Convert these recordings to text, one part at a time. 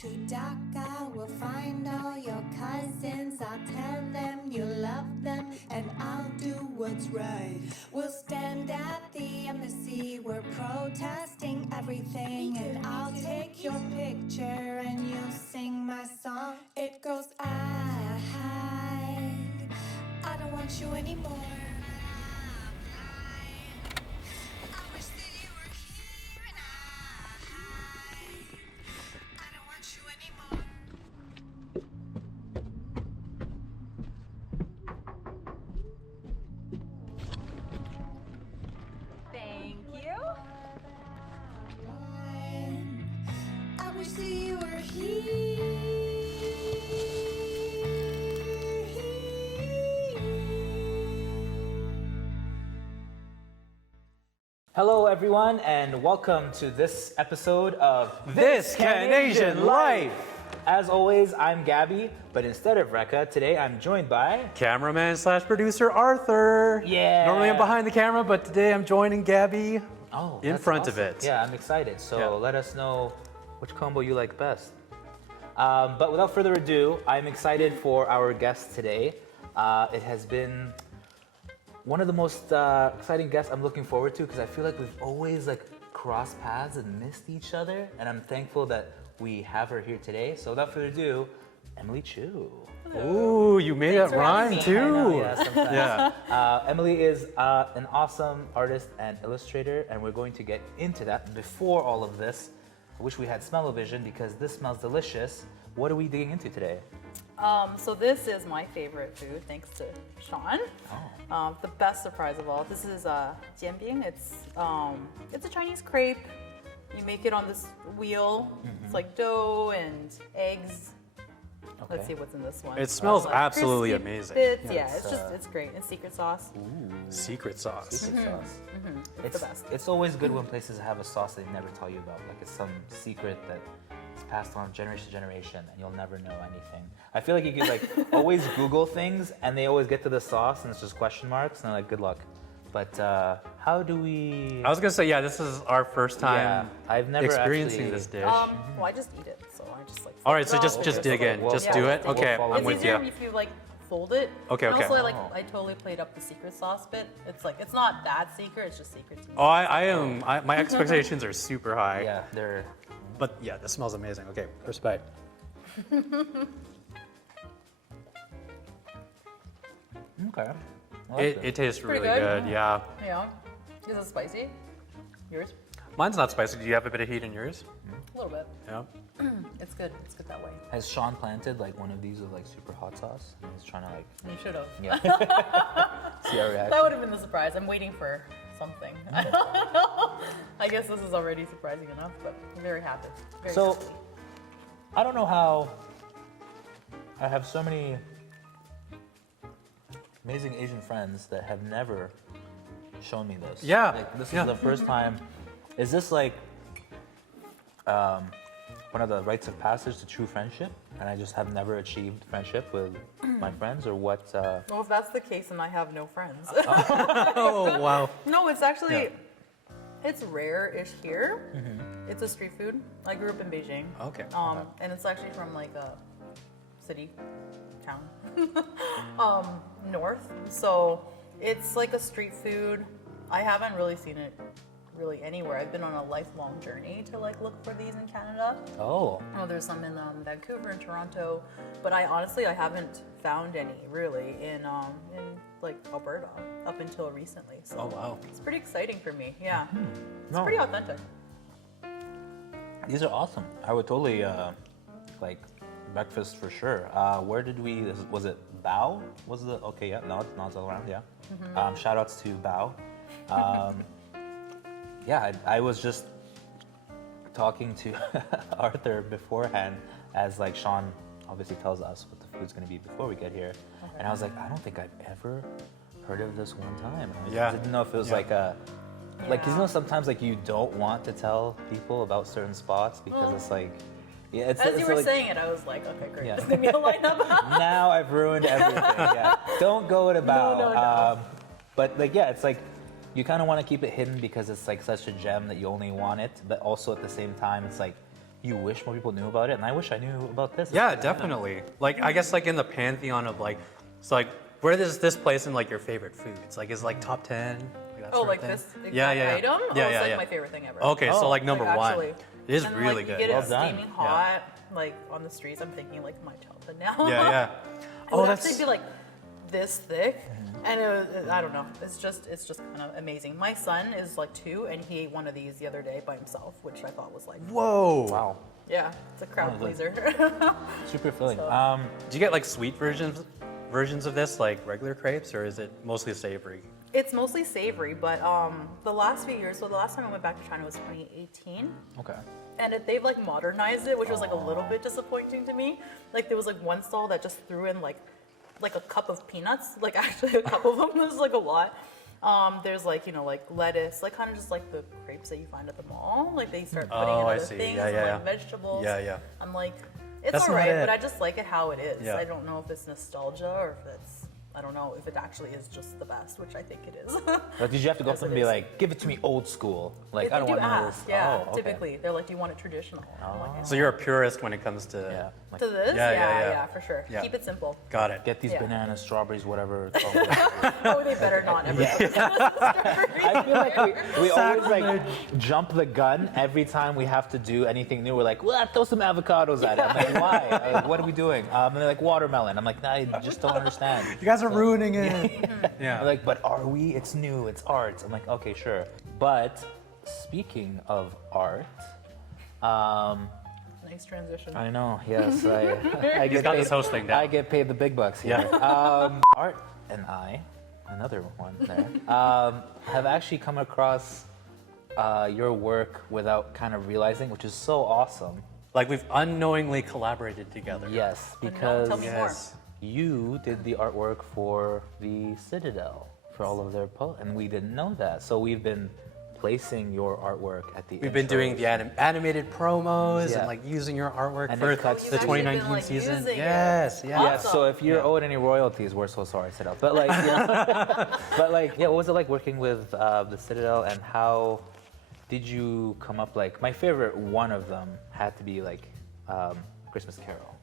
to DACA. We'll find all your cousins. I'll tell them you love them, and I'll do what's right. We'll stand at the embassy. We're protesting everything, and I'll take your picture and you'll sing my song. It goes, I don't want you anymore. I wish that you were here, and I don't want you anymore. Thank you. I wish that you were here. Hello, everyone, and welcome to this episode of This CanAsian Life. As always, I'm Gabby, but instead of Rekha, today I'm joined by... Cameraman / producer Arthur. Yeah. Normally I'm behind the camera, but today I'm joining Gabby in that's front of awesome. it. Yeah, I'm excited. So Yeah. let us know which combo you like best. But without further ado, I'm excited for our guest today. It has been one of the most exciting guests I'm looking forward to because I feel like we've always crossed paths and missed each other, and I'm thankful that we have her here today. So without further ado, Emily Chu. Ooh, you made it rhyme I too. know, yeah, sometimes. Yeah. Emily is an awesome artist and illustrator, and we're going to get into that. Before all of this, I wish we had smell-o-vision because this smells delicious. What are we digging into today? So this is my favorite food, thanks to Sean. The best surprise of all. This is jianbing. It's a Chinese crepe. You make it on this wheel. It's like dough and eggs. Okay. Let's see what's in this one. It smells Like absolutely crispy amazing. Bits. Yeah, Yeah, it's, it's great. And secret sauce. Secret sauce. Secret sauce. It's the best. It's always good when places have a sauce they never tell you about. Like it's some secret that is passed on generation to generation, and you'll never know anything. I feel like you could always Google things, and they always get to the sauce, and it's just question marks, and they're like, good luck. But how do we? I was gonna say, yeah, this is our first time Yeah, I've never experiencing actually- this dish. Well, I just eat it, so I just All right, so fold just it. dig in, We'll just follow- do it. we'll Okay, follow I'm It's with easier you. if you fold it. Okay, and okay. Also, Oh. I totally played up the secret sauce bit. It's not that secret. It's just secret to me. Oh, my expectations are super high. Yeah, they're. But yeah, this smells amazing. Okay, first bite. Okay. I like It tastes Pretty really good. good. Yeah. Yeah. Is it spicy? Yours? Mine's not spicy. Do you have a bit of heat in yours? A little bit. Yeah. It's good. It's good that way. Has Sean planted one of these with super hot sauce? And he's trying to You should have. yeah. See our reaction. That would have been the surprise. I'm waiting for something. I don't know. I guess this is already surprising enough, but I'm very happy. Very So, happy. I don't know how I have so many amazing Asian friends that have never shown me this. Yeah, This yeah. is the first time. Is this one of the rites of passage to true friendship? And I just have never achieved friendship with my friends, or what? Well, if that's the case, then I have no friends. Oh wow. No, it's actually, Yeah. it's rare-ish here. It's a street food. I grew up in Beijing. Okay. And it's actually from a city, town, north. So it's like a street food. I haven't really seen it really anywhere. I've been on a lifelong journey to look for these in Canada. Oh, There's some in Vancouver and Toronto, but I haven't found any really in Alberta up until recently. So Oh wow. it's pretty exciting for me. Yeah, it's No. pretty authentic. these are awesome. I would totally breakfast for sure. Where did we? Was it Bao? Was the okay? Yeah, nods all around. Yeah. Shout outs to Bao. Yeah, I was just talking to Arthur beforehand, as Sean obviously tells us what the food's going to be before we get here, and I was like, I don't think I've ever heard of this one time. I Yeah. didn't know if it was Yeah. sometimes you don't want to tell people about certain spots because it's yeah, it's As you were like, saying it, I was like, okay, great. Yeah. This is gonna be a lineup. now I've ruined everything. Yeah, don't go to Bao. No. But yeah, it's you kind of want to keep it hidden because it's such a gem that you only want it, but also at the same time, it's you wish more people knew about it, and I wish I knew about this. Yeah, definitely. Like, I guess like in the pantheon of like, it's like, where does this place in like your favorite foods? Like, is it, like top 10? Like that Oh, sort like of thing? this exact Yeah, yeah, yeah. item? Yeah, It's yeah, like yeah. my favorite thing ever. Okay, so like number Like, one. actually. It is And really like, good. You get Well it done. steaming hot, like on the streets. I'm thinking like my childhood now. Yeah, yeah. It would actually be like this thick, and I don't know. It's just kind of amazing. My son is like 2, and he ate one of these the other day by himself, which I thought was like, Whoa. Wow. yeah, it's a crowd pleaser. Super filling. So- Do you get like sweet versions of this, like regular crepes, or is it mostly savory? It's mostly savory, but the last few years. So the last time I went back to China was 2018. Okay. And they've like modernized it, which was like a little bit disappointing to me. Like there was like one stall that just threw in like a cup of peanuts, like actually a cup of them. There's like a lot. There's like like lettuce, like kind of just like the crepes that you find at the mall. Like they start putting in Oh, I other see. things, Yeah, and, yeah, like yeah. vegetables. Yeah, yeah. I'm like, it's That's not alright, it. but I just like it how it is. Yeah. I don't know if it's nostalgia or if it's I don't know if it actually is just the best, which I think it is. But did you have to go up As to them it and be is. like, give it to me old school? Like, They I don't do want to know ask, this. yeah. Oh, okay. Typically, they're like, "Do you want it traditional?" I'm like, So you're a purist when it comes to. Yeah. Like, to this, Yeah, yeah, yeah, yeah. for sure. Yeah. Keep it simple. Got it. get these Yeah. bananas, strawberries, whatever. Oh, they better not ever. I feel like we always like jump the gun every time we have to do anything new. We're like, well, throw some avocados at it. I'm like, why? Like, what are we doing? And they're like, watermelon. I'm like, nah, I just don't understand. You guys are ruining it. They're like, but are we? It's new. It's art. I'm like, okay, sure. But speaking of art, Nice transition. I know. Yes, I He's got this host thing down. I get paid the big bucks here. Yeah. Art and I, another one there, have actually come across your work without kind of realizing, which is so awesome. Like we've unknowingly collaborated together. Yes, But no, because tell me more. Yes. you did the artwork for the Citadel for all of their and we didn't know that. So we've been placing your artwork at the. We've been doing the animated promos Yeah. and like using your artwork And for it cuts the to- 2019 You've actually been, like, season. using it. Yes, yeah. Yeah, Awesome. so if you're owed any royalties, we're so sorry, Citadel. But like, but like, yeah, what was it like working with the Citadel, and how did you come up? Like, my favorite one of them had to be like Christmas Carol.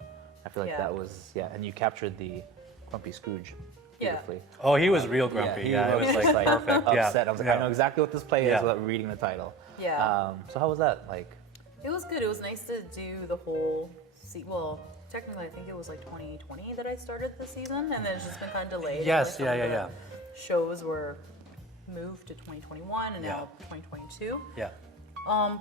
I feel like Yeah. that was and you captured the Grumpy Scrooge Yeah. beautifully. Oh, he was real grumpy. he Yeah, it was like perfect. Yeah. upset. I was like, Yeah. I know exactly what this play is Yeah. without reading the title. Yeah. So how was that like? It was good. It was nice to do the whole well, technically I think it was like 2020 that I started the season, and then it's just been kind of delayed. Yes, Like, some yeah, of yeah, the Shows were moved to 2021 and now 2022. Yeah.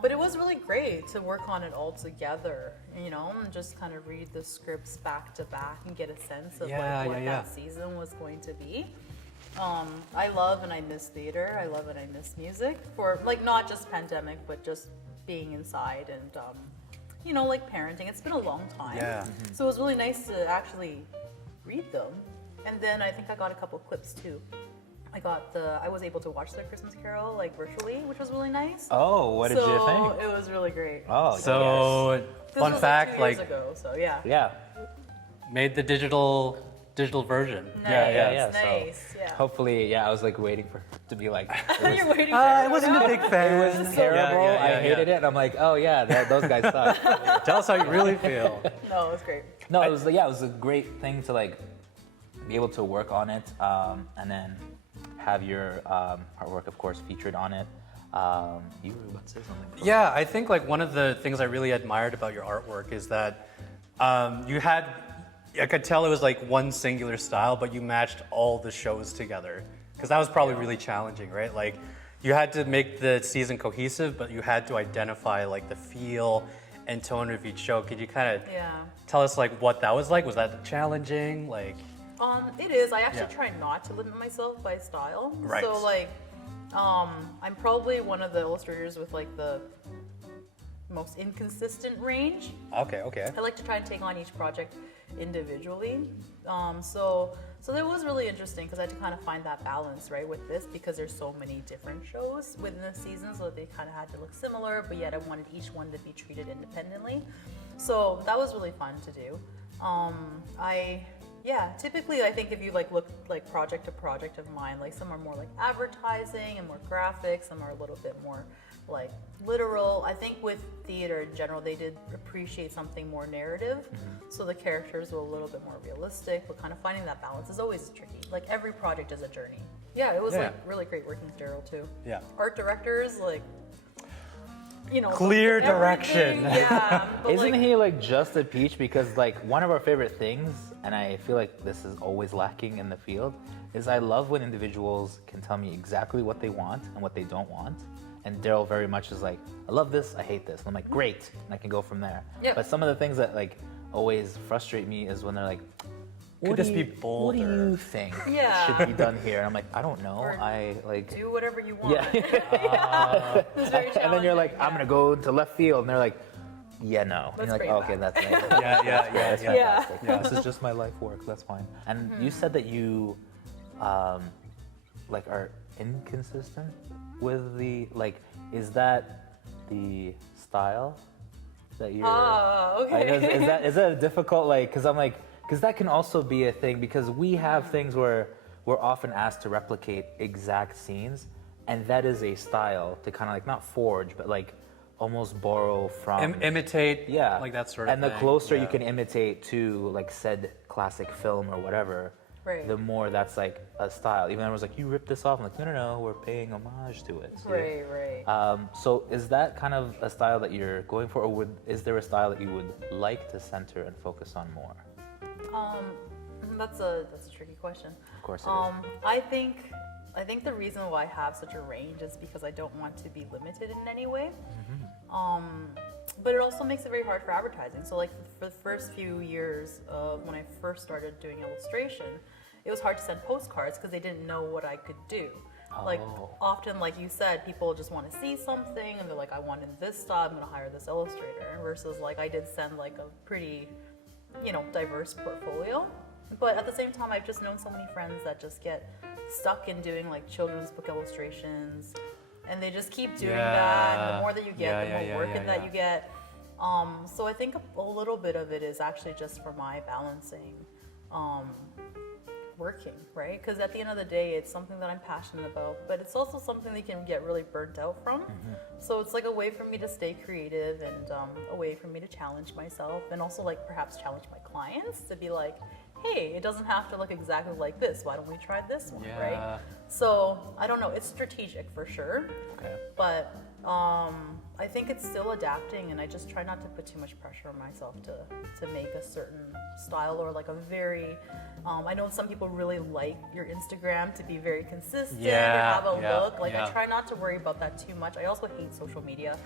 But it was really great to work on it all together, and just kind of read the scripts back to back and get a sense of Yeah, like, what yeah, that season was going to be. I love and I miss theater. I love and I miss music for like not just pandemic, but just being inside and like parenting. It's been a long time. Yeah. So it was really nice to actually read them. And then I think I got a couple clips too. I was able to watch the Christmas Carol like virtually, which was really nice. Oh, what did you So think? it was really great. Oh, So, This fun was fact, like 2 years like ago, so yeah. yeah. made the digital version. Nice, yeah, so nice, yeah. Hopefully, I was like waiting for to be like. You're waiting for I it. wasn't a big fan. It was terrible. Yeah, I hated it. And I'm like, oh yeah, those guys suck. Tell us how you really feel. No, it was great. No, it was a great thing to like be able to work on it, and then have your artwork, of course, featured on it. You were about to say something. Yeah, I think like one of the things I really admired about your artwork is that you had, I could tell it was like one singular style, but you matched all the shows together. Because that was probably really challenging, right? Like you had to make the season cohesive, but you had to identify like the feel and tone of each show. Could you kind of tell us like what that was like? Was that challenging? Like, It is. I actually Yeah. try not to limit myself by style. Right. So like, I'm probably one of the illustrators with like the most inconsistent range. okay. I like to try and take on each project individually. So that was really interesting because I had to kind of find that balance, right, with this because there's so many different shows within the season, so they kind of had to look similar, but yet I wanted each one to be treated independently. So that was really fun to do. Typically I think if you like look like project to project of mine, like some are more like advertising and more graphics, some are a little bit more like literal. I think with theater in general, they did appreciate something more narrative, so the characters were a little bit more realistic. But kind of finding that balance is always tricky. Like every project is a journey. Yeah, it was Yeah. like really great working with Daryl too. Yeah. Art directors, like, you know, Clear everything, direction. Yeah. But Isn't like, he like just a peach? Because like one of our favorite things, and I feel like this is always lacking in the field, is I love when individuals can tell me exactly what they want and what they don't want. And Daryl very much is like, I love this, I hate this. And I'm like, great, and I can go from there. Yep. But some of the things that like always frustrate me is when they're like, Could this be What do bolder? you think Yeah. should be done here? And I'm like, I don't know. Or I like. do whatever you want. Yeah. It's very And then you're like, challenging, I'm gonna go to left field, and they're like, yeah, no. And Let's you're like, bring it okay, back." that's nice. Yeah. That's Yeah. fantastic. This is just my life work. That's fine. And you said that you, like, are inconsistent with the like. Is that the style that you're? Oh, okay. Is that a difficult like? Because I'm like, because that can also be a thing because we have things where we're often asked to replicate exact scenes, and that is a style to kind of like not forge, but like almost borrow from. Imitate. Yeah, Like that sort of and thing. the closer you Yeah. can imitate to like said classic film or whatever, Right. the more that's like a style. Even everyone's like, you ripped this off. I'm like, no, we're paying homage to it. So, Right. so is that kind of a style that you're going for, or is there a style that you would like to center and focus on more? That's a tricky question. Of course it is. I think the reason why I have such a range is because I don't want to be limited in any way. But it also makes it very hard for advertising. So like for the first few years of when I first started doing illustration, it was hard to send postcards because they didn't know what I could do. Like Oh. often, like you said, people just want to see something and they're like, I want in this style, I'm gonna hire this illustrator. Versus like I did send like a pretty, diverse portfolio. But at the same time, I've just known so many friends that just get stuck in doing like children's book illustrations, and they just keep doing that. And the more that you get, the more work in that you get. So I think a little bit of it is actually just for my balancing working, right? Because at the end of the day, it's something that I'm passionate about, but it's also something that you can get really burnt out from. So it's like a way for me to stay creative and a way for me to challenge myself, and also like perhaps challenge my clients to be like, hey, it doesn't have to look exactly like this. Why don't we try this one, Yeah. right? So I don't know. It's strategic for sure, Okay. but I think it's still adapting, and I just try not to put too much pressure on myself to make a certain style or like a very. I know some people really like your Instagram to be very consistent and have a look. Like I try not to worry about that too much. I also hate social media,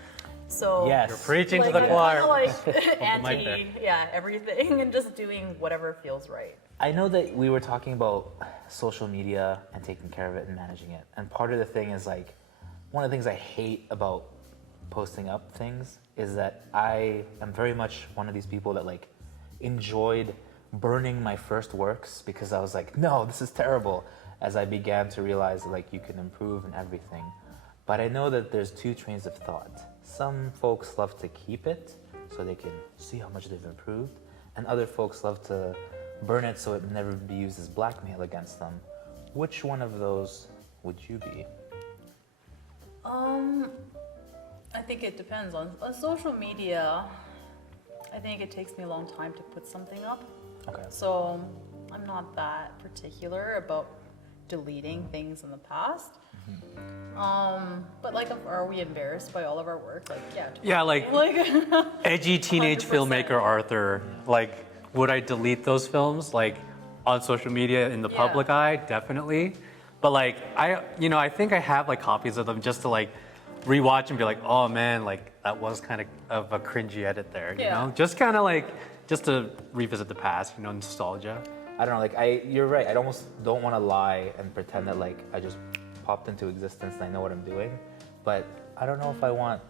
so Yes. You're preaching like, to the I'm choir. kinda, like mic there. anti, everything, and just doing whatever feels right. I know that we were talking about social media and taking care of it and managing it. And part of the thing is like, one of the things I hate about posting up things is that I am very much one of these people that like enjoyed burning my first works because I was like, no, this is terrible, as I began to realize like you can improve and everything. But I know that there's two trains of thought. Some folks love to keep it so they can see how much they've improved, and other folks love to burn it so it never be used as blackmail against them. Which one of those would you be? I think it depends on social media. I think it takes me a long time to put something up, Okay. so I'm not that particular about deleting things in the past. But like, are we embarrassed by all of our work? Like, Yeah, like edgy teenage 100%. filmmaker Arthur. Like, would I delete those films? Like, on social media in the public eye, definitely. But like, I think I have like copies of them just to like rewatch and be like, oh man, like that was kind of a cringy edit there, you know? Just kind of like, just to revisit the past, nostalgia. I don't know, like you're right. I almost don't want to lie and pretend that like I just popped into existence and I know what I'm doing. But I don't know if I want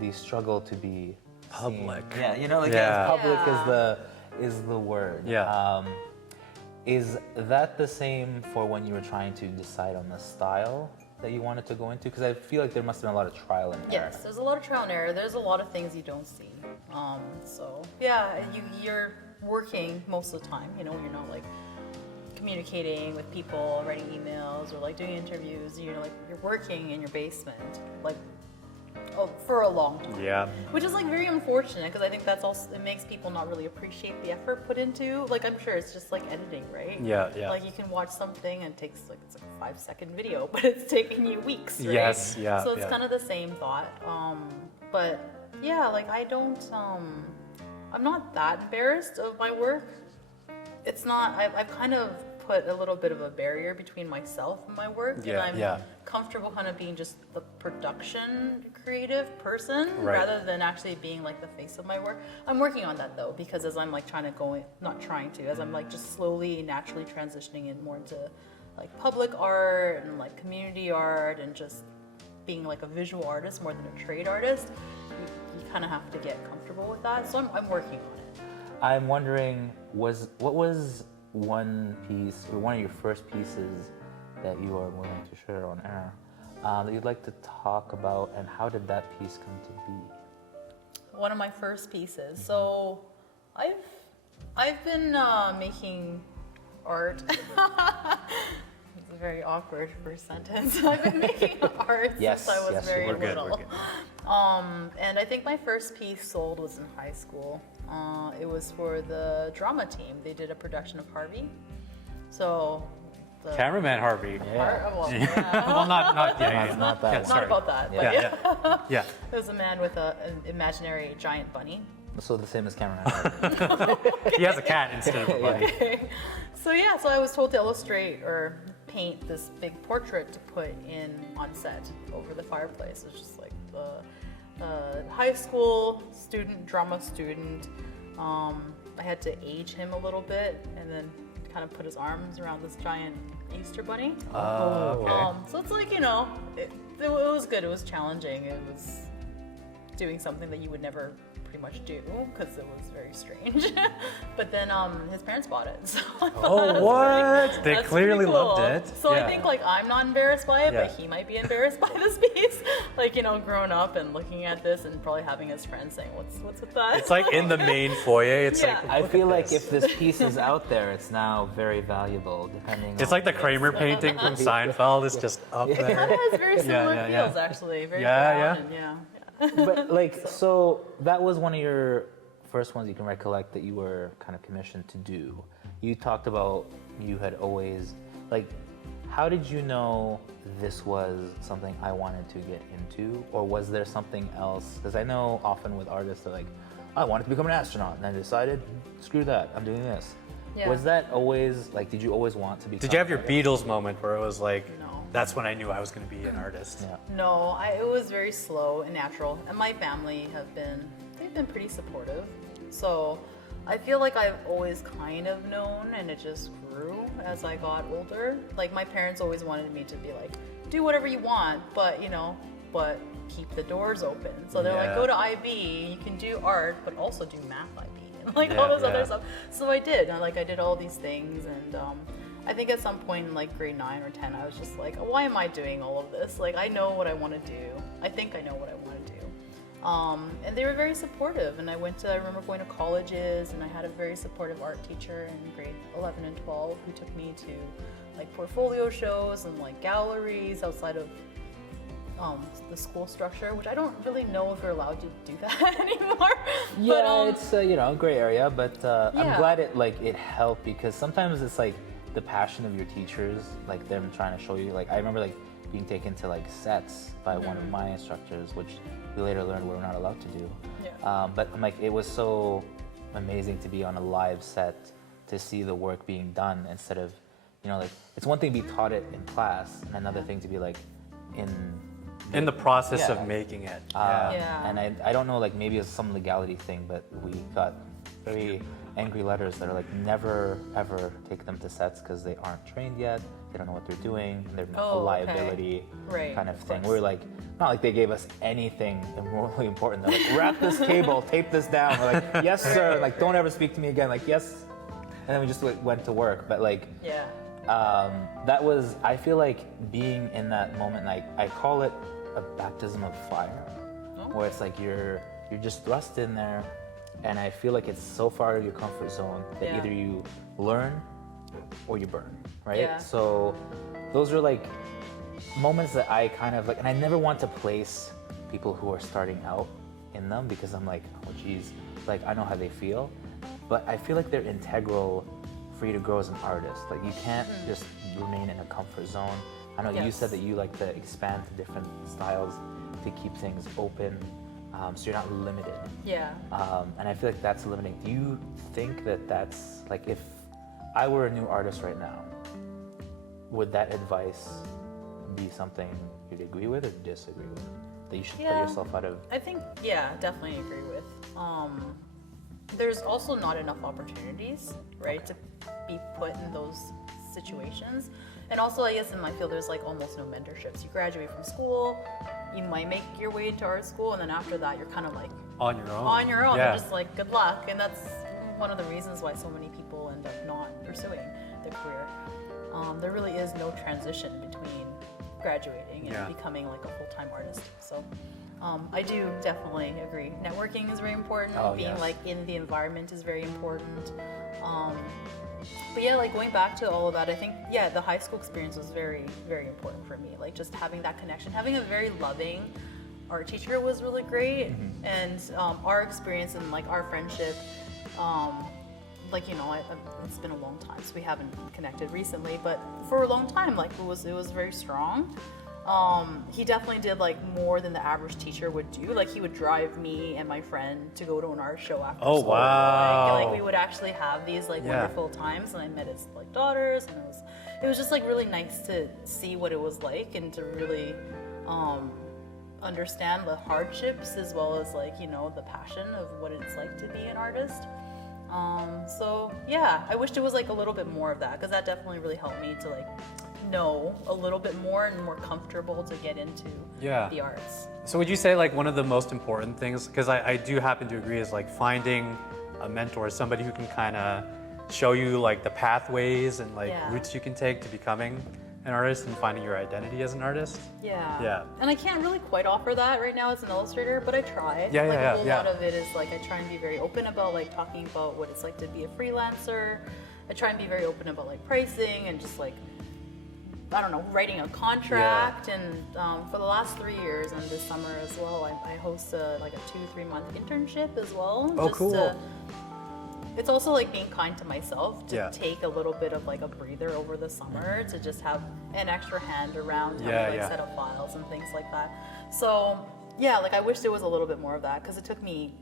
the struggle to be Public. seen. Yeah, like Yeah. public Yeah. is the word. Yeah. Is that the same for when you were trying to decide on the style that you wanted to go into? Because I feel like there must have been a lot of trial and error. yes, there's a lot of trial and error. There's a lot of things you don't see. You're working most of the time. You're not like communicating with people, writing emails, or like doing interviews. Like you're working in your basement, like for a long time. Yeah. Which is like very unfortunate because I think that's also, it makes people not really appreciate the effort put into, like I'm sure it's just like editing, right? Yeah, yeah. Like you can watch something and it takes like, it's like a 5-second video, but it's taking you weeks, right? Yes, yeah, So it's yeah. kind of the same thought. But yeah, like I don't, I'm not that embarrassed of my work. It's not, I've kind of put a little bit of a barrier between myself and my work. Yeah, and I'm yeah. comfortable kind of being just the production creative person Right. rather than actually being like the face of my work. I'm working on that though, because as I'm like trying to go, not trying to, as I'm like just slowly, naturally transitioning in more into like public art and like community art and just being like a visual artist more than a trade artist, you kind of have to get comfortable with that. So I'm working on it. I'm wondering, what was one piece or one of your first pieces that you are willing to share on air that you'd like to talk about, and how did that piece come to be? One of my first pieces. So I've been making art. It's a very awkward first sentence. I've been making art Yes, since I was yes, very we're good, little. we're good. And I think my first piece sold was in high school. It was for the drama team. They did a production of Harvey. So the Cameraman Harvey. well, yeah. Well, not yeah. Not that Yeah, one. sorry. Not about that, but Yeah, yeah. yeah. Yeah. It was a man with an imaginary giant bunny. So the same as Cameron. He has a cat instead of a bunny. So yeah, so I was told to illustrate or paint this big portrait to put in on set over the fireplace. It's just like the high school student, drama student. I had to age him a little bit and then kind of put his arms around this giant Easter bunny. Oh, okay. So it's like, you know, it was good. It was challenging. It was doing something that you would never pretty much do because it was very strange. But then his parents bought it. So I thought Oh, that was what? pretty- They that's clearly pretty cool. loved it. So Yeah. I think like I'm not embarrassed by it, Yeah. but he might be embarrassed by this piece. Like, you know, growing up and looking at this and probably having his friends saying, what's with that? It's like in the main foyer. It's Yeah. like I look feel at like this. if this piece is out there, it's now very valuable, depending It's on... like the Kramer painting from Seinfeld. It's just up It there. has very similar yeah, yeah. feels actually. Very Yeah, brown yeah. and yeah. But like, so that was one of your first ones you can recollect that you were kind of commissioned to do. You talked about you had always, like, how did you know this was something I wanted to get into? Or was there something else? Because I know often with artists, they're like, I wanted to become an astronaut, and I decided, screw that, I'm doing this. Yeah. Was that always, like, did you always want to become... Did you have your an artist? Beatles moment where it was like, No. that's when I knew I was going to be an artist? Yeah. No, it was very slow and natural. And my family they've been pretty supportive. So I feel like I've always kind of known, and it just grew as I got older. Like my parents always wanted me to be like, do whatever you want, but you know, but keep the doors open. So they're like, Yeah. go to IB, you can do art, but also do math IB. And like Yeah, all this yeah. other stuff. So I did. I did all these things, and I think at some point in like grade 9 or 10, I was just like, why am I doing all of this? Like, I know what I want to do. I think I know what I want to do. And they were very supportive. And I remember going to colleges, and I had a very supportive art teacher in grade 11 and 12 who took me to like portfolio shows and like galleries outside of the school structure, which I don't really know if you're allowed to do that anymore. Yeah, But, it's you know, a gray area, but I'm Yeah. glad it helped, because sometimes it's like the passion of your teachers, like them trying to show you. Like I remember like being taken to like sets by one of my instructors, which we later learned we were not allowed to do. Yeah. But I'm like, it was so amazing to be on a live set, to see the work being done instead of, you know, like it's one thing to be taught it in class, and another thing to be like In the process Yeah. of making it. Yeah. And I don't know, like maybe it's some legality thing, but we got very angry letters that are like, never ever take them to sets because they aren't trained yet, they don't know what they're doing, and they're Oh, a okay. liability Right, kind of of thing. course. We're like, not like they gave us anything morally important. They're like, wrap this cable, tape this down. We're like, yes sir, like don't ever speak to me again, like yes. And then we just like, went to work, but like Yeah. that was, I feel like being in that moment, like I call it a baptism of fire, where it's like you're just thrust in there, and I feel like it's so far out of your comfort zone that Yeah. either you learn or you burn, right? Yeah. So those are like moments that I kind of like, and I never want to place people who are starting out in them because I'm like, oh geez, like I know how they feel, but I feel like they're integral for you to grow as an artist. Like you can't just remain in a comfort zone. I know you said that you like to expand to different styles to keep things open, so you're not limited. Yeah. And I feel like that's limiting. Do you think that that's like, if I were a new artist right now, would that advice be something you'd agree with or disagree with? That you should put yourself out of? I think, definitely agree with. There's also not enough opportunities, right, to be put in those situations. And also, I guess in my field, there's like almost no mentorships. You graduate from school, you might make your way into art school, and then after that, you're kind of like On your own. on your own. Yeah. You're just like, good luck. And that's one of the reasons why so many people end up not pursuing their career. There really is no transition between graduating and becoming like a full-time artist. So I do definitely agree. Networking is very important. Being like in the environment is very important. But yeah, like going back to all of that, I think, the high school experience was very, very important for me. Like just having that connection, having a very loving art teacher was really great. And our experience and like our friendship, like, you know, it's been a long time, so we haven't connected recently, but for a long time, like it was very strong. He definitely did like more than the average teacher would do. Like he would drive me and my friend to go to an art show after school. Wow. Like we would actually have these like wonderful times, and I met his like daughters, and it was just like really nice to see what it was like and to really understand the hardships as well as like, you know, the passion of what it's like to be an artist. So yeah, I wished it was like a little bit more of that, because that definitely really helped me to like know a little bit more and more comfortable to get into the arts. So would you say like one of the most important things, because I do happen to agree, is like finding a mentor, somebody who can kind of show you like the pathways and like routes you can take to becoming an artist and finding your identity as an artist? Yeah. And I can't really quite offer that right now as an illustrator, but I try. A whole lot of it is like I try and be very open about like talking about what it's like to be a freelancer. I try and be very open about like pricing and just like, I don't know, writing a contract. And for the last 3 years and this summer as well, I host like a 2-3 month internship as well. Oh, cool. It's also like being kind to myself to take a little bit of like a breather over the summer, to just have an extra hand around to set up files and things like that. So yeah, like I wish there was a little bit more of that, because it took me,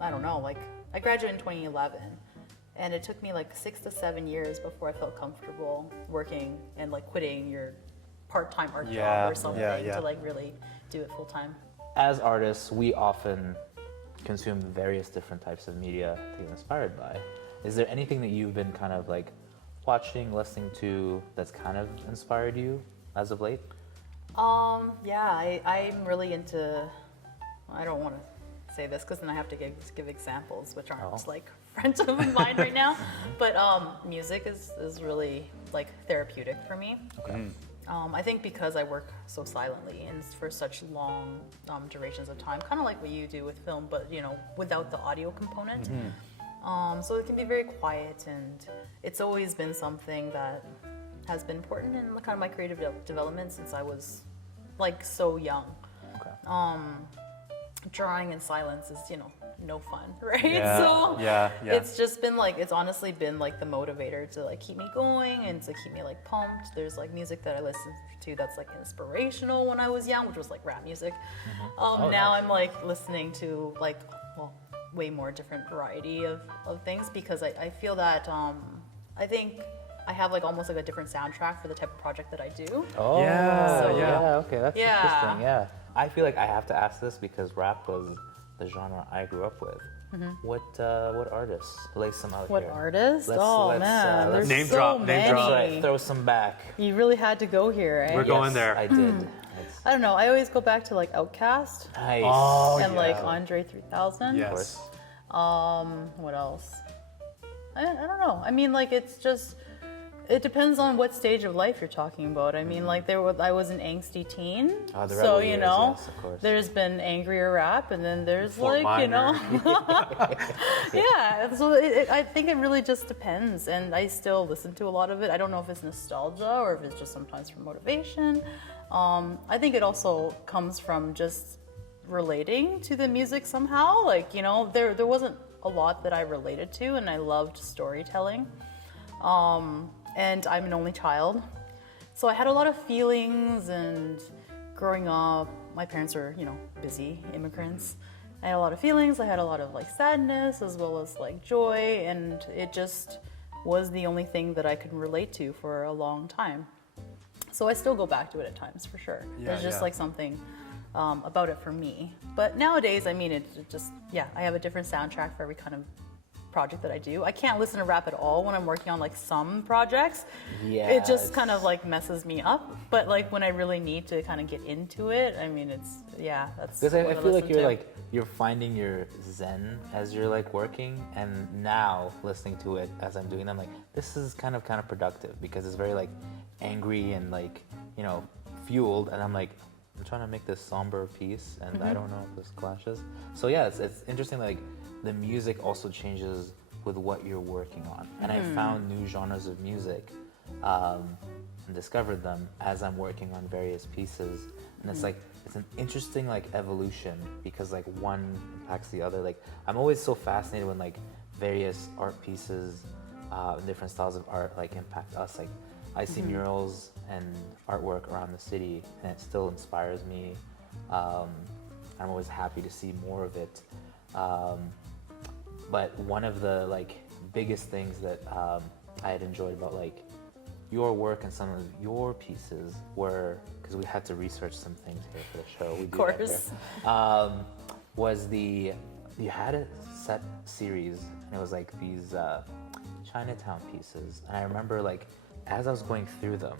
I don't know, like I graduated in 2011, and it took me like 6 to 7 years before I felt comfortable working and like quitting your part-time art job or something to like really do it full time. As artists, we often consume various different types of media to get inspired by. Is there anything that you've been kind of like watching, listening to that's kind of inspired you as of late? I'm really into, I don't want to say this because then I have to give examples, which aren't like front of mind right now, but music is really like therapeutic for me. Okay. I think because I work so silently and for such long durations of time, kind of like what you do with film, but you know, without the audio component. So it can be very quiet, and it's always been something that has been important in kind of my creative development since I was like so young. Okay. Drawing in silence is, you know, no fun, right? It's just been like, it's honestly been like the motivator to like keep me going and to keep me like pumped. There's like music that I listen to that's like inspirational when I was young, which was like rap music. Now I'm like listening to like, well, way more different variety of things, because I feel that I think I have like almost like a different soundtrack for the type of project that I do. Oh, okay, that's interesting. Yeah, I feel like I have to ask this because rap was the genre I grew up with. What artists? Lay some out here. What artists? Man, there's name so drop, many. name drop. Right, throw some back. You really had to go here, right? We're going there. I did. I don't know. I always go back to like Outkast Nice. and like Andre 3000. Yes. What else? I don't know. I mean, like it's just. It depends on what stage of life you're talking about. I mean, like I was an angsty teen, so you know, there's been angrier rap, and then there's Fort like Minor. you know, So I think it really just depends, and I still listen to a lot of it. I don't know if it's nostalgia or if it's just sometimes for motivation. I think it also comes from just relating to the music somehow. Like, you know, there wasn't a lot that I related to, and I loved storytelling. And I'm an only child, so I had a lot of feelings. And growing up, my parents were, you know, busy immigrants. I had a lot of feelings. I had a lot of like sadness as well as like joy, and it just was the only thing that I could relate to for a long time. So I still go back to it at times, for sure. There's just like something about it for me. But nowadays, I mean, it just, I have a different soundtrack for every kind of project that I do. I can't listen to rap at all when I'm working on like some projects. Yeah. It just kind of like messes me up. But like when I really need to kind of get into it, I mean, it's, that's because I feel like to. you're finding your zen as you're like working, and now listening to it as I'm doing them, like this is kind of productive because it's very like angry and like, you know, fueled, and I'm like, I'm trying to make this somber piece, and I don't know if this clashes. So yeah, it's interesting, like the music also changes with what you're working on, and I found new genres of music and discovered them as I'm working on various pieces, and it's like it's an interesting like evolution because like one impacts the other. Like I'm always so fascinated when like various art pieces and different styles of art like impact us. Like I see murals and artwork around the city, and it still inspires me. I'm always happy to see more of it. But one of the like biggest things that I had enjoyed about like your work and some of your pieces were, because we had to research some things here for the show. We Of course. Was you had a set series, and it was like these Chinatown pieces, and I remember like as I was going through them,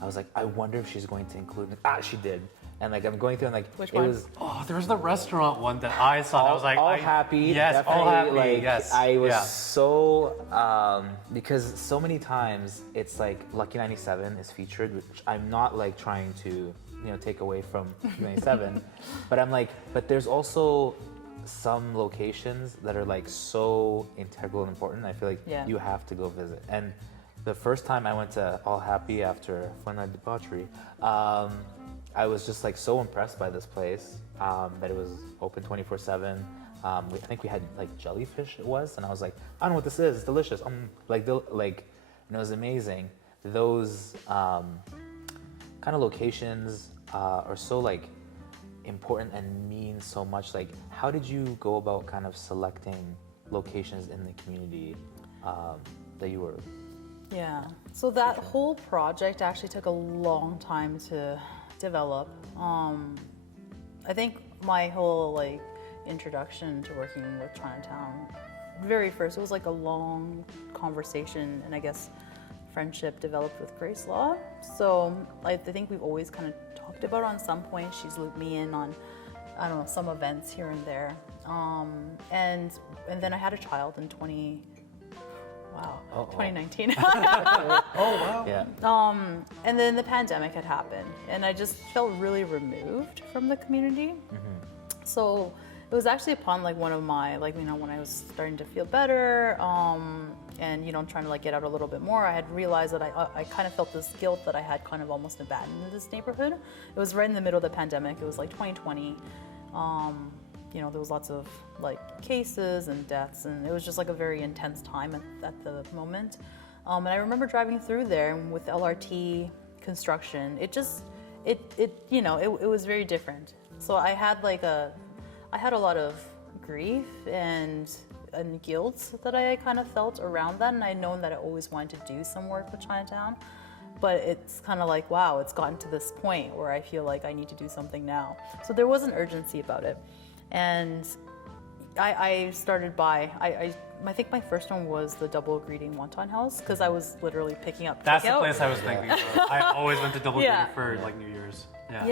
I was like, I wonder if she's going to include it. She did. And like I'm going through and like Which it one? was there was the restaurant one that I saw. I was like, all happy. Yes, all definitely, happy. Like, yes, I was so because so many times it's like Lucky 97 is featured, which I'm not like trying to take away from 97, but I'm like, but there's also some locations that are like so integral and important. I feel like you have to go visit. And the first time I went to All Happy after Fun Night Debauchery, I was just like so impressed by this place that it was open 24/7. I think we had like jellyfish it was, and I was like, I don't know what this is. It's delicious. And it was amazing. Those kind of locations are so like important and mean so much. Like, how did you go about kind of selecting locations in the community that you were? Yeah. So that whole project actually took a long time to develop. I think my whole like introduction to working with Chinatown, very first, it was like a long conversation, and I guess friendship developed with Grace Law. So I think we've always kind of talked about it on some point. She's looped me in on, I don't know, some events here and there. And then I had a child in 2019. Oh wow. Yeah. And then the pandemic had happened, and I just felt really removed from the community. So it was actually upon like one of my when I was starting to feel better, and trying to like get out a little bit more, I had realized that I kind of felt this guilt that I had kind of almost abandoned this neighborhood. It was right in the middle of the pandemic. It was like 2020. There was lots of like cases and deaths, and it was just like a very intense time at the moment. And I remember driving through there, and with LRT construction, it was very different. So I had a lot of grief and guilt that I kind of felt around that, and I'd known that I always wanted to do some work with Chinatown. But it's kind of like, wow, it's gotten to this point where I feel like I need to do something now. So there was an urgency about it. And I started by, I think my first one was the Double Greeting Wonton House, because I was literally picking up That's takeout. the place I was thinking of. I always went to Double Greeting for like New Year's. I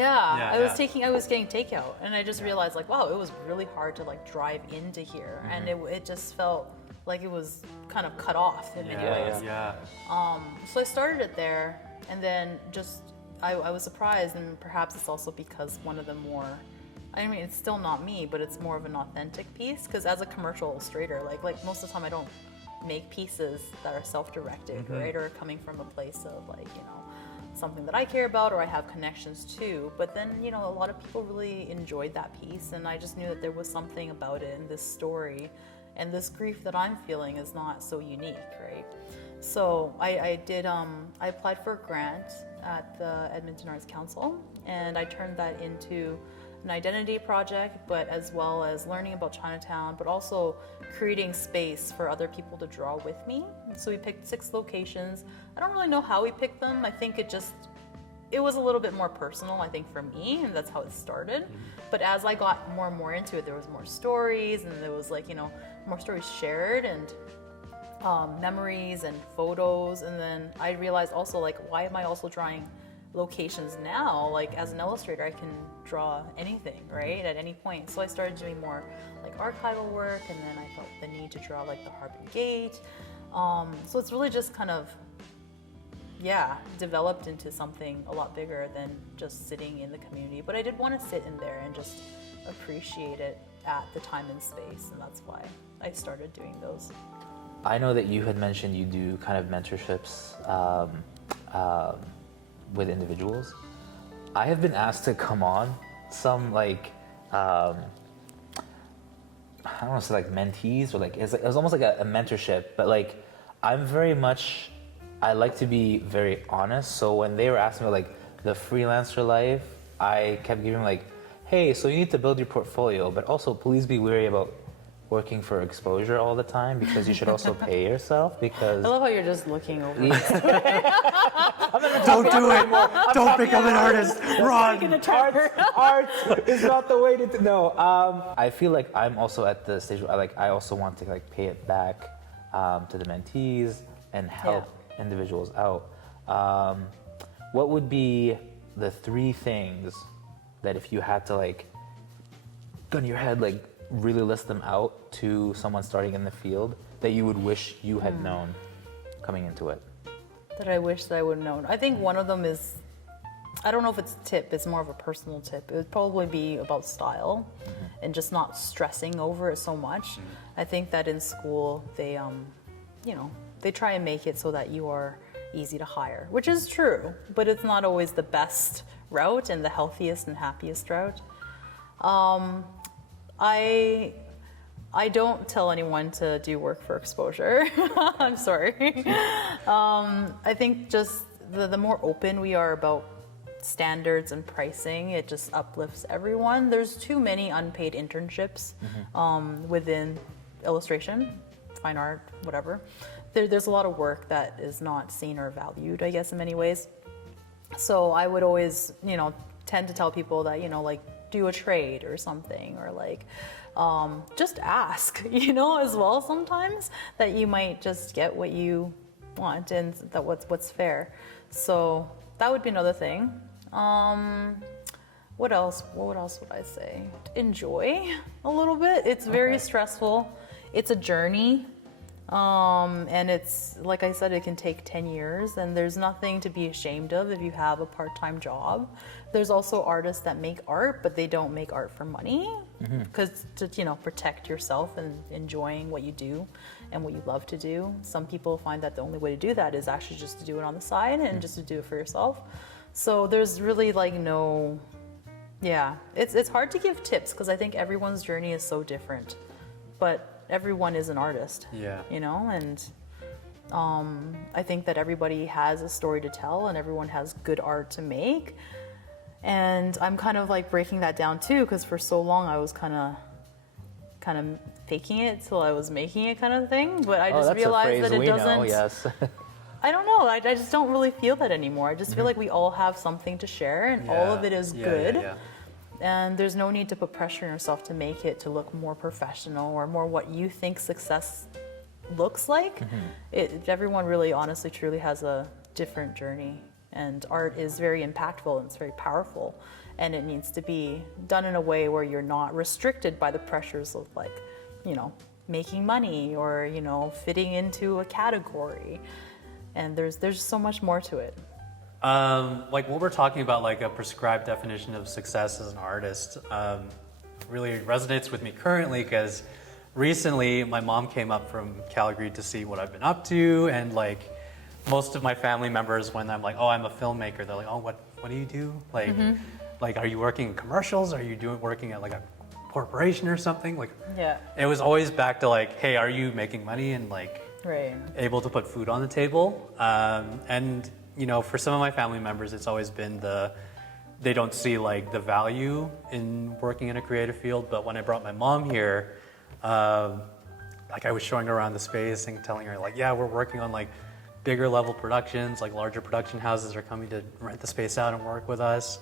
was getting takeout, and I just realized like, wow, it was really hard to like drive into here, and it just felt like it was kind of cut off in many ways. So I started it there, and then just I was surprised, and perhaps it's also because one of the more, I mean, it's still not me, but it's more of an authentic piece, because as a commercial illustrator, like most of the time I don't make pieces that are self-directed, right, or coming from a place of like, something that I care about or I have connections to. But then, you know, a lot of people really enjoyed that piece, and I just knew that there was something about it in this story, and this grief that I'm feeling is not so unique, right? So I applied for a grant at the Edmonton Arts Council, and I turned that into an identity project, but as well as learning about Chinatown, but also creating space for other people to draw with me. So we picked 6 locations. I don't really know how we picked them. I think it was a little bit more personal, I think, for me, and that's how it started. But as I got more and more into it, there was more stories, and there was like, you know, more stories shared, and memories and photos. And then I realized also, like, why am I also drawing locations now? Like, as an illustrator, I can draw anything, right, at any point. So I started doing more like archival work, and then I felt the need to draw like the Harbor Gate. So it's really just kind of, yeah, developed into something a lot bigger than just sitting in the community. But I did want to sit in there and just appreciate it at the time and space, and that's why I started doing those. I know that you had mentioned you do kind of mentorships with individuals. I have been asked to come on some like I don't want to say like mentees, or like it was almost like a mentorship, but like I like to be very honest. So when they were asking me like the freelancer life, I kept giving like, hey, so you need to build your portfolio, but also please be wary about working for exposure all the time, because you should also pay yourself. Because I love how you're just looking over. Don't do it. Don't become an artist. Run. Art is not the way to no. I feel like I'm also at the stage where I also want to like pay it back to the mentees and help individuals out. What would be the 3 things that if you had to like gun your head, like really list them out to someone starting in the field, that you would wish you had known coming into it? That I wish that I would have known. I think one of them is, I don't know if it's a tip, it's more of a personal tip. It would probably be about style and just not stressing over it so much. I think that in school, they, you know, they try and make it so that you are easy to hire, which is true, but it's not always the best route and the healthiest and happiest route. I don't tell anyone to do work for exposure. I'm sorry. I think just the more open we are about standards and pricing, it just uplifts everyone. There's too many unpaid internships within illustration, fine art, whatever. There's a lot of work that is not seen or valued, I guess, in many ways. So I would always, you know, tend to tell people that, you know, like, do a trade or something, or like just ask, you know, as well sometimes, that you might just get what you want and that what's fair. So that would be another thing. What else would I say? Enjoy a little bit. It's very stressful. It's a journey. And it's, like I said, it can take 10 years, and there's nothing to be ashamed of if you have a part-time job. There's also artists that make art, but they don't make art for money, because to, you know, protect yourself and enjoying what you do and what you love to do. Some people find that the only way to do that is actually just to do it on the side and just to do it for yourself. So there's really like no, it's hard to give tips, because I think everyone's journey is so different, but everyone is an artist, you know, and I think that everybody has a story to tell, and everyone has good art to make. And I'm kind of like breaking that down too, because for so long I was kind of faking it till I was making it, kind of thing. But I just realized that it doesn't. Yes. I don't know. I just don't really feel that anymore. I just feel like we all have something to share, and all of it is good. And there's no need to put pressure on yourself to make it to look more professional or more what you think success looks like. Everyone really, honestly, truly has a different journey. And art is very impactful, and it's very powerful. And it needs to be done in a way where you're not restricted by the pressures of, like, you know, making money or, you know, fitting into a category. And there's so much more to it. Like what we're talking about, like a prescribed definition of success as an artist, really resonates with me currently, because recently my mom came up from Calgary to see what I've been up to, and like most of my family members, when I'm like, oh, I'm a filmmaker, they're like, oh, what do you do? Like, are you working in commercials? Are you working at like a corporation or something? Like, Yeah. it was always back to like, hey, are you making money and like Right. able to put food on the table? And you know, for some of my family members, it's always been they don't see like the value in working in a creative field. But when I brought my mom here, like I was showing her around the space and telling her like, yeah, we're working on like bigger level productions, like larger production houses are coming to rent the space out and work with us.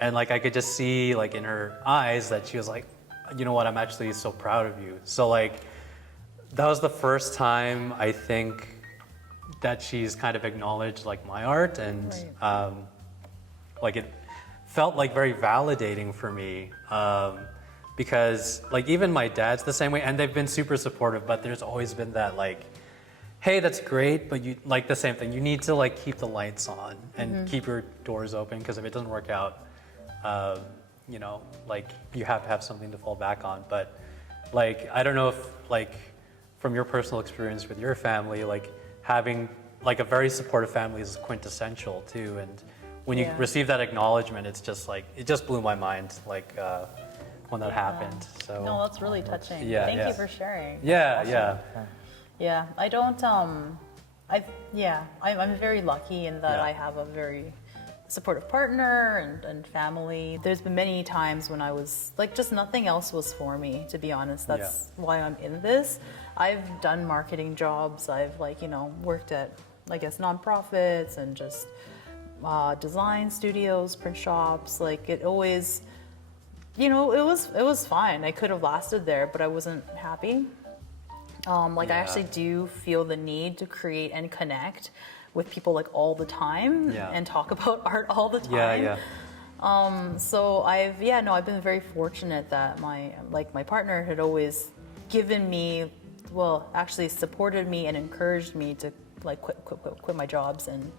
And like I could just see like in her eyes that she was like, you know what, I'm actually so proud of you. So like that was the first time I think that she's kind of acknowledged like my art, and like it felt like very validating for me, because like even my dad's the same way, and they've been super supportive, but there's always been that like, hey, that's great, but you like the same thing, you need to like keep the lights on and keep your doors open, because if it doesn't work out, you know, like you have to have something to fall back on. But like I don't know if like from your personal experience with your family, like having like a very supportive family is quintessential too, and when you receive that acknowledgement, it's just like, it just blew my mind, like when that happened. So No, that's really touching. Yeah, Thank yeah. you for sharing. yeah, Yeah, I don't, I'm very lucky in that Yeah. I have a very supportive partner and family. There's been many times when I was, like, just nothing else was for me, to be honest. That's why I'm in this. I've done marketing jobs. I've, like, you know, worked at, I guess, nonprofits and just design studios, print shops. Like, it always, you know, it was fine. I could have lasted there, but I wasn't happy. I actually do feel the need to create and connect with people like all the time and talk about art all the time. So I've been very fortunate that my partner had always given me, well, actually supported me and encouraged me to like quit my jobs and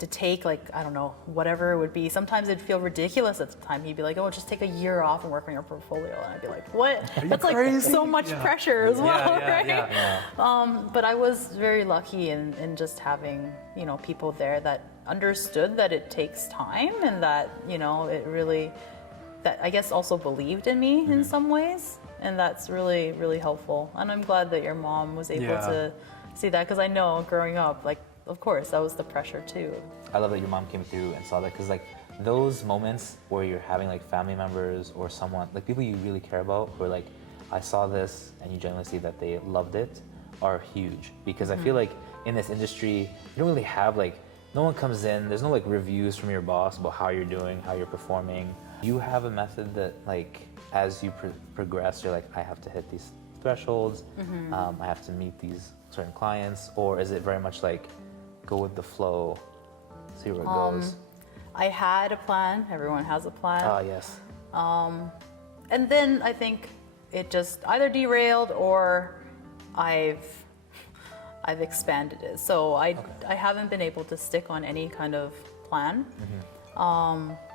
to take, like, I don't know, whatever it would be. Sometimes it'd feel ridiculous at the time. He'd be like, oh, just take a year off and work on your portfolio. And I'd be like, what? That's like so much pressure as well, right? But I was very lucky in just having, you know, people there that understood that it takes time, and that, you know, it really, that I guess also believed in me in some ways. And that's really, really helpful. And I'm glad that your mom was able to see that, because I know growing up, like, of course, that was the pressure too. I love that your mom came through and saw that, because like those moments where you're having like family members or someone, like people you really care about, who are like, I saw this, and you generally see that they loved it, are huge. Because I feel like in this industry, you don't really have like, no one comes in, there's no like reviews from your boss about how you're doing, how you're performing. You have a method that like, as you progress, you're like, I have to hit these thresholds, I have to meet these certain clients, or is it very much like, go with the flow, see where it goes? I had a plan. Everyone has a plan. Ah, yes. And then I think it just either derailed or I've expanded it. So I haven't been able to stick on any kind of plan.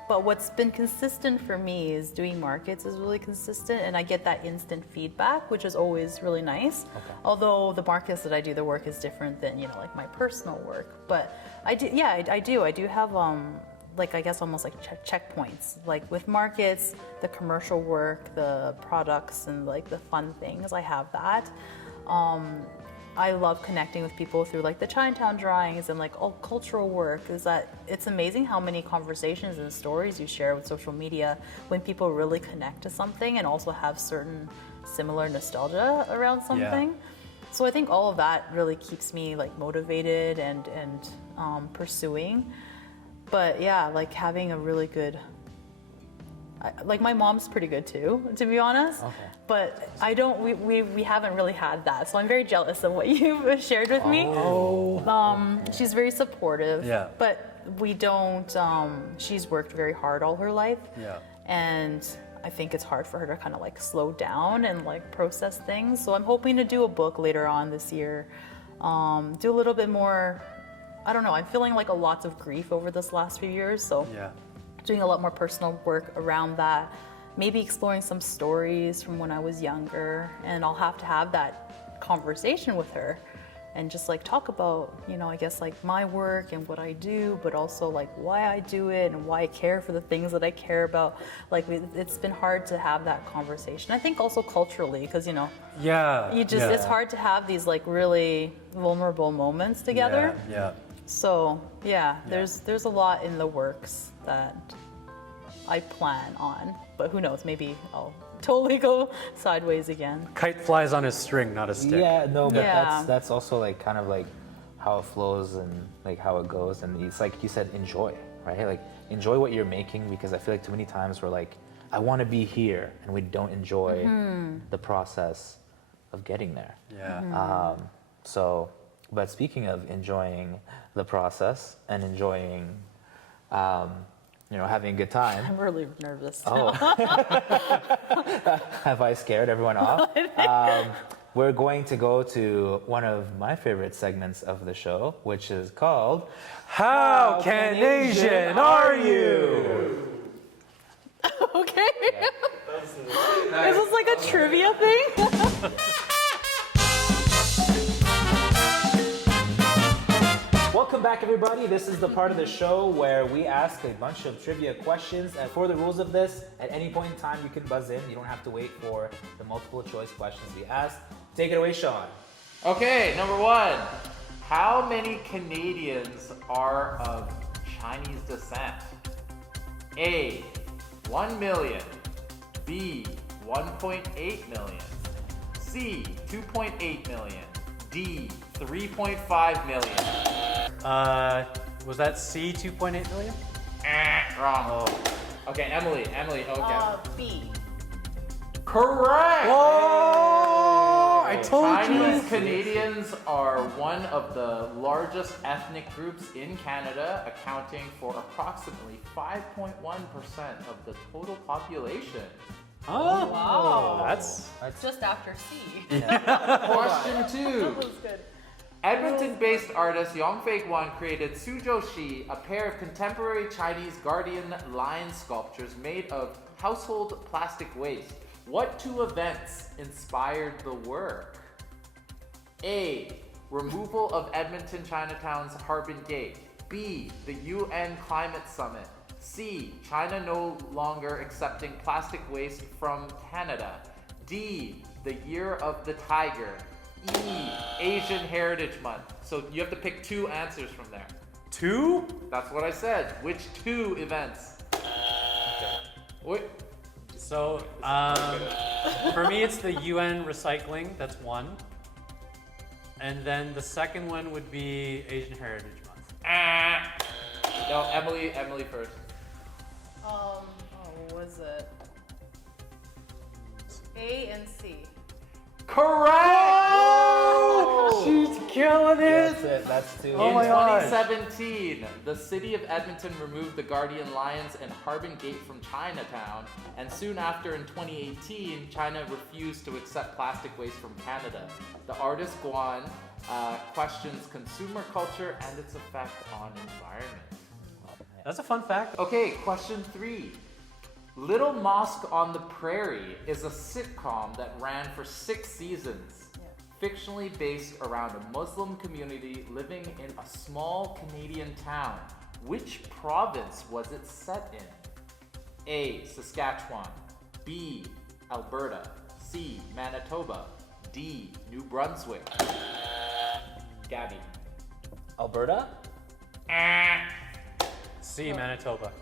But what's been consistent for me is doing markets is really consistent, and I get that instant feedback, which is always really nice. Although the markets that I do, the work is different than, you know, like my personal work. But I do have like, I guess almost like checkpoints. Like with markets, the commercial work, the products, and like the fun things, I have that. I love connecting with people through like the Chinatown drawings and like all cultural work. Is that it's amazing how many conversations and stories you share with social media when people really connect to something and also have certain similar nostalgia around something. So I think all of that really keeps me like motivated and pursuing. But yeah, like having a really good, like my mom's pretty good too, to be honest. But we haven't really had that. So I'm very jealous of what you've shared with me. She's very supportive. But we don't, she's worked very hard all her life. And I think it's hard for her to kind of like slow down and like process things. So I'm hoping to do a book later on this year. Do a little bit more, I don't know, I'm feeling like a lot of grief over this last few years. So doing a lot more personal work around that, maybe exploring some stories from when I was younger, and I'll have to have that conversation with her and just like talk about, you know, I guess like my work and what I do, but also like why I do it and why I care for the things that I care about. Like it's been hard to have that conversation. I think also culturally, because you know, it's hard to have these like really vulnerable moments together. Yeah. So there's a lot in the works that I plan on, but who knows, maybe I'll totally go sideways again. Kite flies on a string, not a stick. Yeah, no, but Yeah. that's also like kind of like how it flows and like how it goes. And it's like you said, enjoy, right? Like enjoy what you're making, because I feel like too many times we're like, I want to be here, and we don't enjoy the process of getting there. Yeah. But speaking of enjoying the process and enjoying, you know, having a good time. I'm really nervous. Oh, have I scared everyone off? We're going to go to one of my favorite segments of the show, which is called How CanAsian are you? Okay. Is this like a trivia thing? Welcome back, everybody. This is the part of the show where we ask a bunch of trivia questions. And for the rules of this, at any point in time, you can buzz in. You don't have to wait for the multiple choice questions we ask. Take it away, Sean. Okay, number one. How many Canadians are of Chinese descent? A, 1 million. B, 1.8 million. C, 2.8 million. D, 3.5 million. Was that C, 2.8 million? Wrong. Okay, Emily. Okay. B. Correct. Oh, I told Chinese you. Canadians are one of the largest ethnic groups in Canada, accounting for approximately 5.1% of the total population. Oh, Wow. That's Just after C. Question 2. That was good. Edmonton-based artist Yongfei Guan created Suzhou Shi, a pair of contemporary Chinese guardian lion sculptures made of household plastic waste. What two events inspired the work? A, removal of Edmonton Chinatown's Harbin Gate. B, the UN Climate Summit. C, China no longer accepting plastic waste from Canada. D, the Year of the Tiger. E, Asian Heritage Month. So you have to pick two answers from there. 2? That's what I said. Which two events? Wait. So, for me, it's the UN recycling. That's one. And then the second one would be Asian Heritage Month. No, Emily first. What was it? A and C. Correct! She's killing That's it. That's two. Oh In my gosh. 2017, the city of Edmonton removed the Guardian Lions and Harbin Gate from Chinatown, and soon after in 2018, China refused to accept plastic waste from Canada. The artist Guan questions consumer culture and its effect on environment. That's a fun fact. Okay, question 3. Little Mosque on the Prairie is a sitcom that ran for 6 seasons, fictionally based around a Muslim community living in a small Canadian town. Which province was it set in? A, Saskatchewan. B, Alberta. C, Manitoba. D, New Brunswick. Gabby. Alberta? C, Manitoba.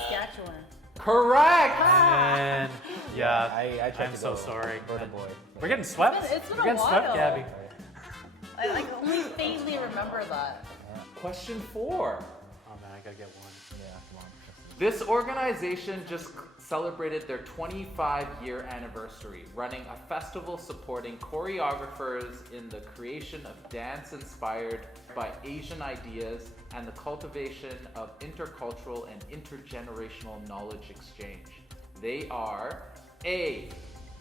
Saskatchewan. Correct! And yeah, I tried I'm to so go sorry. Alberta boy. We're getting swept. It's been We're a getting swept, while. Gabby. I only faintly remember that. Question 4. Oh man, I gotta get one. Yeah, come on. This organization just celebrated their 25-year anniversary, running a festival supporting choreographers in the creation of dance inspired by Asian ideas and the cultivation of intercultural and intergenerational knowledge exchange. They are A,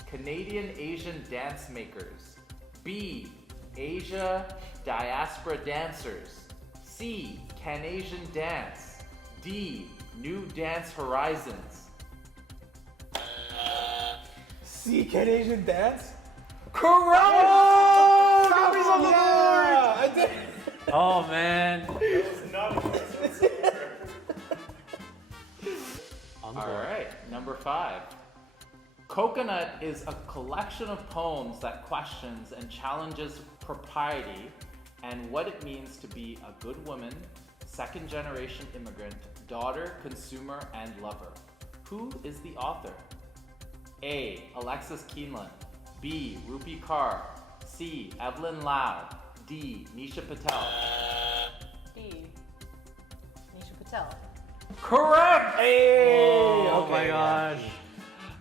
Canadian Asian Dance Makers. B, Asia Diaspora Dancers. C, CanAsian Dance. D, New Dance Horizons. See CanAsian dance? Correct! Oh, Gabby's on the yeah, I did. Oh man. All right, number 5. Coconut is a collection of poems that questions and challenges propriety and what it means to be a good woman, second-generation immigrant, daughter, consumer, and lover. Who is the author? A. Alexis Keeneland. B. Rupi Kaur. C. Evelyn Lau. D. Nisha Patel. B. Nisha Patel. Correct! Hey, Oh okay, my yeah. gosh.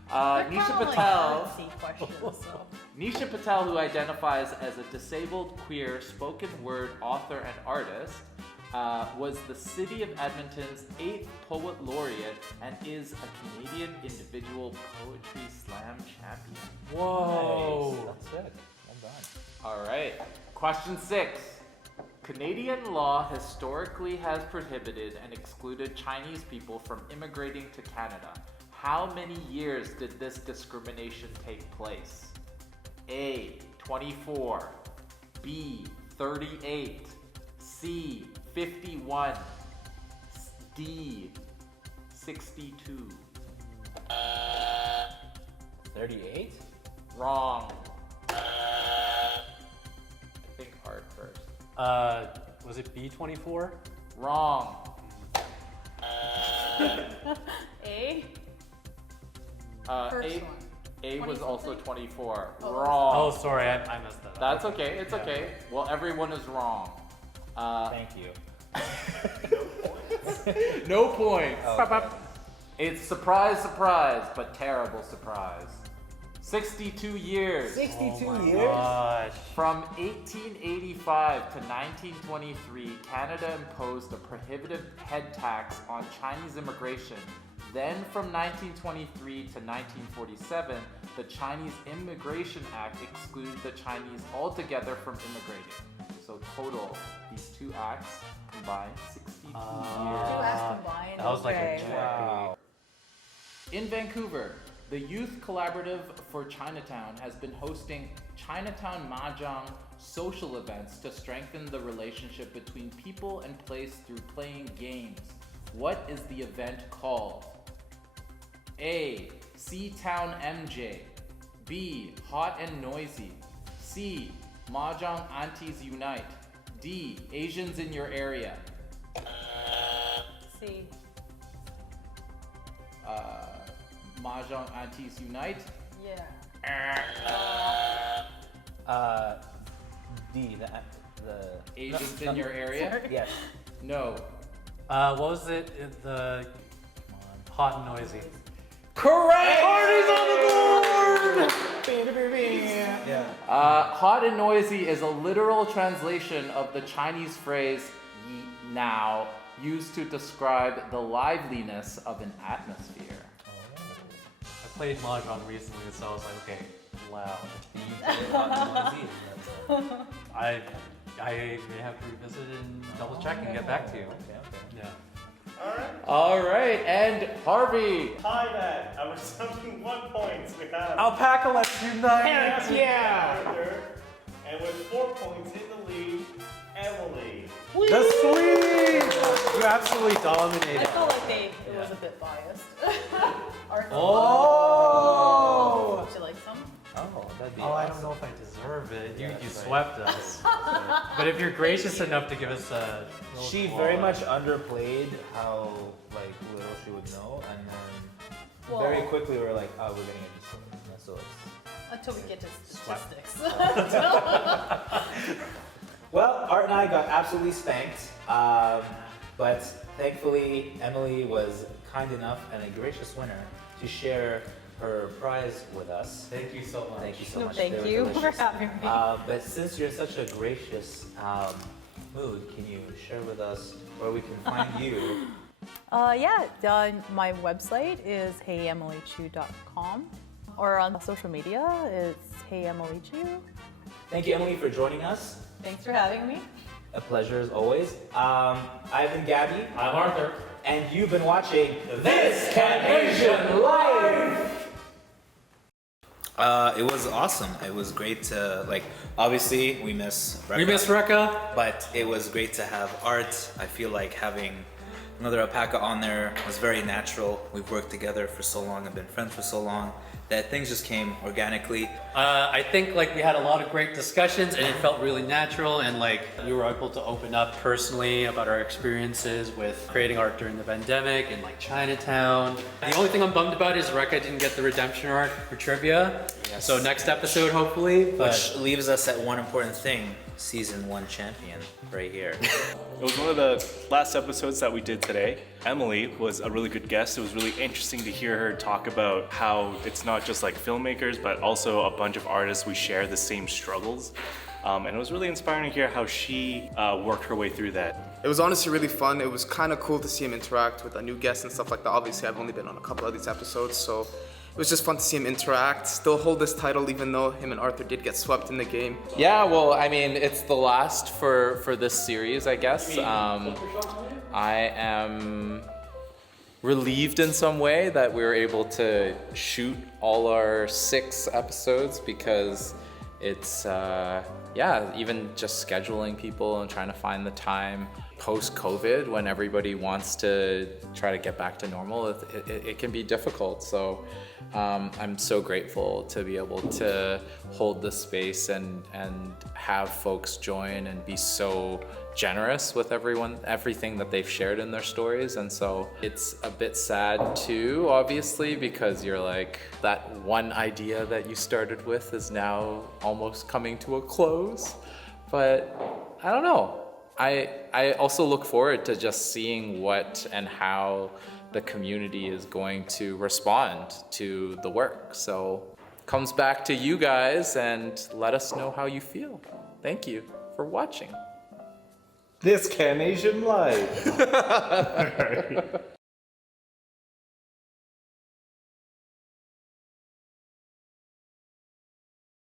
They're Nisha kinda like Patel. fancy questions, so. Nisha Patel, who identifies as a disabled queer spoken word author and artist, was the City of Edmonton's 8th Poet Laureate and is a Canadian individual poetry slam champion. Whoa. Nice. That's good. Well done. All right, question 6. Canadian law historically has prohibited and excluded Chinese people from immigrating to Canada. How many years did this discrimination take place? A. 24. B. 38. C. 51. D. 62. 38? Wrong. I think Art first. Was it B24? Wrong. A. A First one. A was 20 also something? 24. Oh. Wrong. Oh, sorry, I messed that up. That's okay. It's okay. Well, everyone is wrong. Thank you. No points. Okay. It's surprise, surprise, but terrible surprise. 62 years. 62 Oh my years? gosh. From 1885 to 1923, Canada imposed a prohibitive head tax on Chinese immigration. Then from 1923 to 1947, the Chinese Immigration Act excluded the Chinese altogether from immigrating. So total, these two acts combined 62 Two years. acts combined. That was like a okay. check. Wow. In Vancouver, the Youth Collaborative for Chinatown has been hosting Chinatown Mahjong social events to strengthen the relationship between people and place through playing games. What is the event called? A. C-Town MJ. B. Hot and Noisy. C. Mahjong Aunties Unite. D. Asians in your area. C. Mahjong Aunties Unite. Yeah. D, the Asians in your area. Sorry. yes. No. What was it? The hot and noisy. Correct! Party's on the board! Yeah. Hot and noisy is a literal translation of the Chinese phrase "yi now," used to describe the liveliness of an atmosphere. I played Mahjong recently, so I was like, okay, loud. I may have to revisit and double check and get back to you. Okay. Yeah. All right, and Harvey. Tie that. I was something 1 point. We have Alpaca, let's unite! Arthur, and with 4 points in the lead, Emily. The sweep! You absolutely I dominated. felt like it was a bit biased. Art. Oh! Would you like some? Oh, that'd be Oh, I don't awesome. know if I deserve it. Yeah, You that's right. swept us. But if you're gracious enough to give us a little She claw. very much underplayed how like little she would know, and then Well, very quickly we were like, oh, we're gonna get this one. And so it's until we get to statistics. well, Art and I got absolutely spanked, but thankfully Emily was kind enough and a gracious winner to share her prize with us. Thank you so much. Thank you so No, much. thank They were you for delicious. having me. But since you're in such a gracious mood, can you share with us where we can find you? My website is heyemilychu.com, or on social media it's heyemilychu. Thank you, Emily, for joining us. Thanks for having me. A pleasure as always. I've been Gabby. I'm Arthur. And you've been watching This CanAsian Live! It was awesome. It was great to, like, obviously we miss Rekha. We miss Rekha. But it was great to have Art. I feel like having another alpaca on there was very natural. We've worked together for so long and been friends for so long that things just came organically. I think like we had a lot of great discussions and it felt really natural, and like we were able to open up personally about our experiences with creating art during the pandemic in like Chinatown. The only thing I'm bummed about is Rekha didn't get the redemption arc for trivia. Yes. So next episode hopefully. Which leaves us at one important thing, season 1 champion right here. It was one of the last episodes that we did today. Emily was a really good guest. It was really interesting to hear her talk about how it's not just like filmmakers, but also a bunch of artists. We share the same struggles. And it was really inspiring to hear how she worked her way through that. It was honestly really fun. It was kind of cool to see him interact with a new guest and stuff like that. Obviously, I've only been on a couple of these episodes, so it was just fun to see him interact, still hold this title even though him and Arthur did get swept in the game. Yeah, well, I mean, it's the last for this series, I guess. I am relieved in some way that we were able to shoot all our 6 episodes, because it's, even just scheduling people and trying to find the time post-COVID when everybody wants to try to get back to normal, it can be difficult. So I'm so grateful to be able to hold this space and have folks join and be so generous with everything that they've shared in their stories. And so it's a bit sad too, obviously, because you're like, that one idea that you started with is now almost coming to a close. But I don't know. I also look forward to just seeing what and how the community is going to respond to the work. So comes back to you guys and let us know how you feel. Thank you for watching. This CanAsian Live.